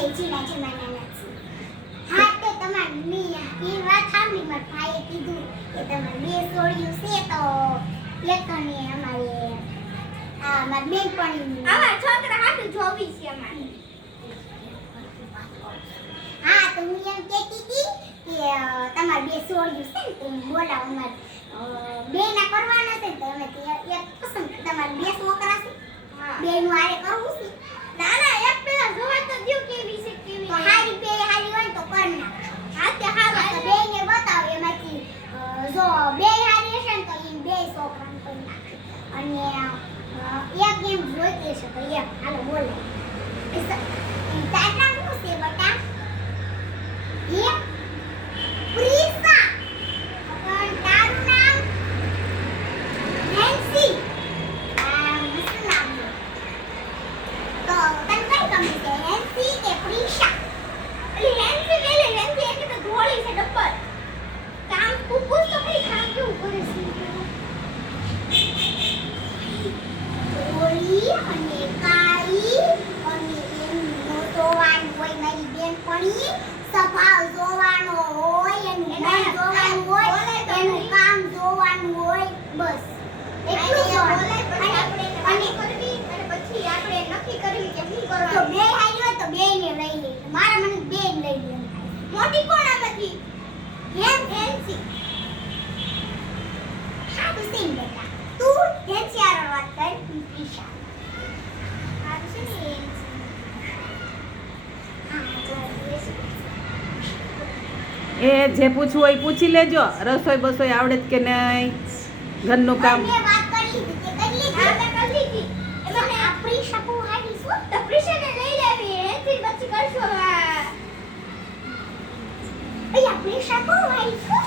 અમે જીના જમાનાના છીએ. હા તે તમારી એ વાત સાંભળી મારા ભાઈએ કીધું કે તમારે બે સોળિયું છે તો એકને અમારે મારી બેનપણી અમારા છોકરા હાટું જોવી છે અમારે. હા તો હું એમ કહેતી હતી કે તમારે બે સોળિયું છે ને તમે બોલાવો અમારે બે ના કરવાના છે તો અમે એક પસંદ તમારે બે છોકરા છે બે નું આરે કરવું છે. ના ના એક પેલા જોવા તો દ્યો કેવી છે કેવી તો હારી બે હારી હોય તો કર નાખ. હા તે હારું તો બે ને બતાવો એમાંથી જો બે હારી હશે ને તો એ બે છોકરાને કરી નાખે અને એક એમ જોઈતી હશે તો એક હાલો બોલે તાર નામ શું છે બટા? એક પ્રિસા. પણ તારું નામ નેન્સી. મસ્ત નામ છે. તો તને કઈ ગમે છે નેન્સી કે પ્રિસા? અલી હેન્સી લે લે હેન્સી એક તો ધોળી છે ડબ્બર. કામ પૂછ તો કઈ કામ કેવું કરે છે. ધોળી અને કાળી અને એનો જોવાનું હોય મારી બેનપણી સ્વભાવ જોવાનો હોય એનું મન જોવાનું હોય એનું કામ જોવાનું હોય બસ એટલું જ બોલે હોય. પછી આપણે અને કરવી અને પછી આપણે નક્કી કરવી કે શું તો કરવાનું. બે હારી હોય તો બે ને લઈ લે મારા મને બે જ લઈ લે મોટી કોણ આમાંથી? એમ હેન્સી. હા તો સેમ બેટા તું હેન્સી આરો વાત કર ઈશા. હારું છે ને હેન્સી. હા જો એ જે પૂછવું હોય એ પૂછી લેજો. રસોઈ બસોઈ આવડે જ કે નહીં, ઘરનું કામ. મેં વાત કરી લીધી તે કરી લીધી. હા મેં કરી લીધી. એમાં આ પ્રિશા બહુ હારી શું? તો પ્રિશાને લઈ લેવી હેન્સી પછી કરશું હવે. અહીંયા પ્રિશા બહુ હારી શું?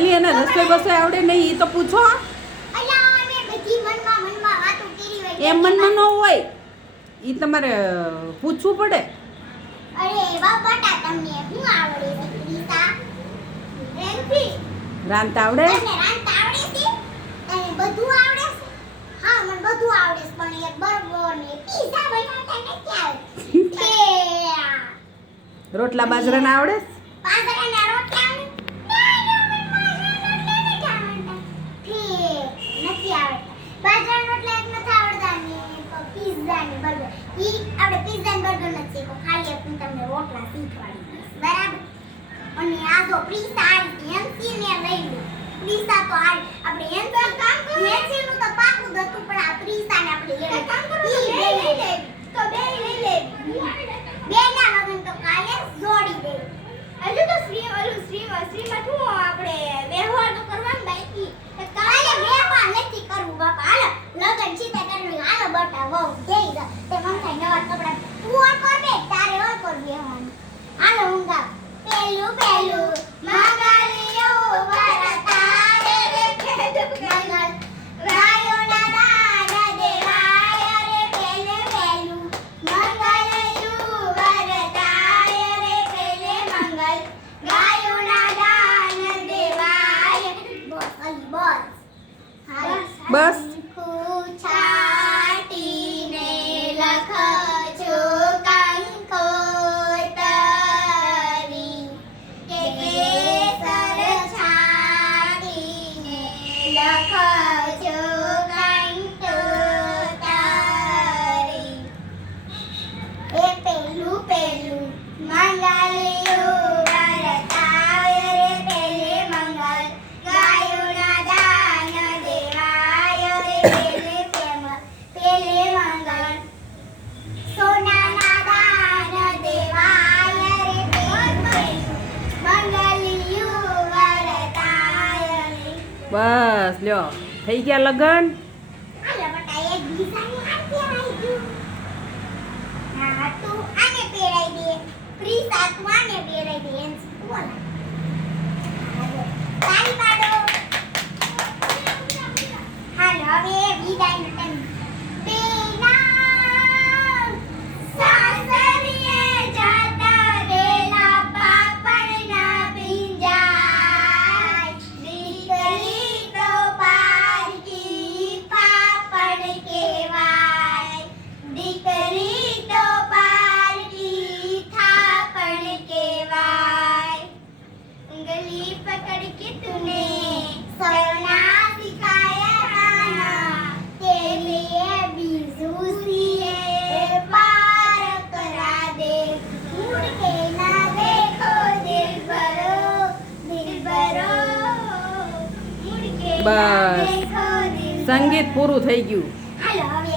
અલી એને રસોઈ બસોઈ આવડે નહીં એ તો પૂછો. અલ્યા અમે બધી મનમાં વાતો કરી હોય. એમ મનમાં ન હોય, એ તમારે પૂછવું પડે. અરે બાપા તમને શું આવડે છે પ્રિશા? હેન્સી. રાંધતા આવડે? તમને રાંધતા આવડે છે? તને બધું આવડે છે? હા મને બધું આવડે છે પણ એક બર્ગર ને પીઝા બનાવતા નથી આવડતું. રોટલા બાજરાના આવડે? બાજરાના રોટલા આવડે? ના, મને બાજરાના રોટલા નથી આવડતા. બાજરાના રોટલા એક નથી આવડતા ને પીઝા ને બર્ગર. આપણે પીઝા ને બર્ગર નથી શીખો ખાલી હું તમને રોટલા શીખવાડી દઈશ બરાબર. અને આ જો પ્રિસા એમસી ને લઈ લો. પ્રિસા તો આપણે એમસી કામ કરો એમસી નું તો પાકું જ હતું પણ આ પ્રિસા ને આપણે એક કામ કરો તો ઈ બે લઈ લે. તો બે લઈ લે. બે ના લગન તો કાલે જોડી દે. હજુ તો શ્રીમાં શું આપણે વ્યવહાર તો કરવાનું બાકી. એક કામ કાલે વ્યવહાર નથી કરવું બાપા. હાલો લગન સીતા કરવી હાલો બટા વહુ જઈ જા તે મંગાઈ નવા કપડા તું ઓર કર દે તારે ઓર કર દેવાનું. હાલો ઊંઘા પેલું મંગલિયો વરતારે રે મંગલ રાયો ના દાન દેવાય રે પેલું મંગલિયું વરતાય રે મંગલ રાયો ના દાન દેવાય. બસ અલી બસ બસ. છાટીને લખજો કંકોતરી કે કેસર છાટીને લખજો કંકોતરી. એ પેલું મંગલિયું વરતાય રે પેલે મંગલ ગાયોના દાન દેવાય રે પેલે મંગલ સોનાના દાન દેવાય રે મંગલિયું વરતાય રે. બસ લ્યો થઈ ગયા લગન. આલા બટા એક બીજાને હાથ પહેરાઈ ગયું. હા તું આને પહેરાઈ દે પ્રિસા તું આને પહેરાઈ દે એમ બોલ. તાળી પાડો. હાલો હવે વિદાયનો ટાઈમ. બેના સાસરીએ જતા રેલા પાપડના પિંજાય. દીકરી તો પારકી પાપડ કહેવાય. દીકરી તો પારકી બસ. સંગીત પૂરું થઈ ગયું. હાલો હવે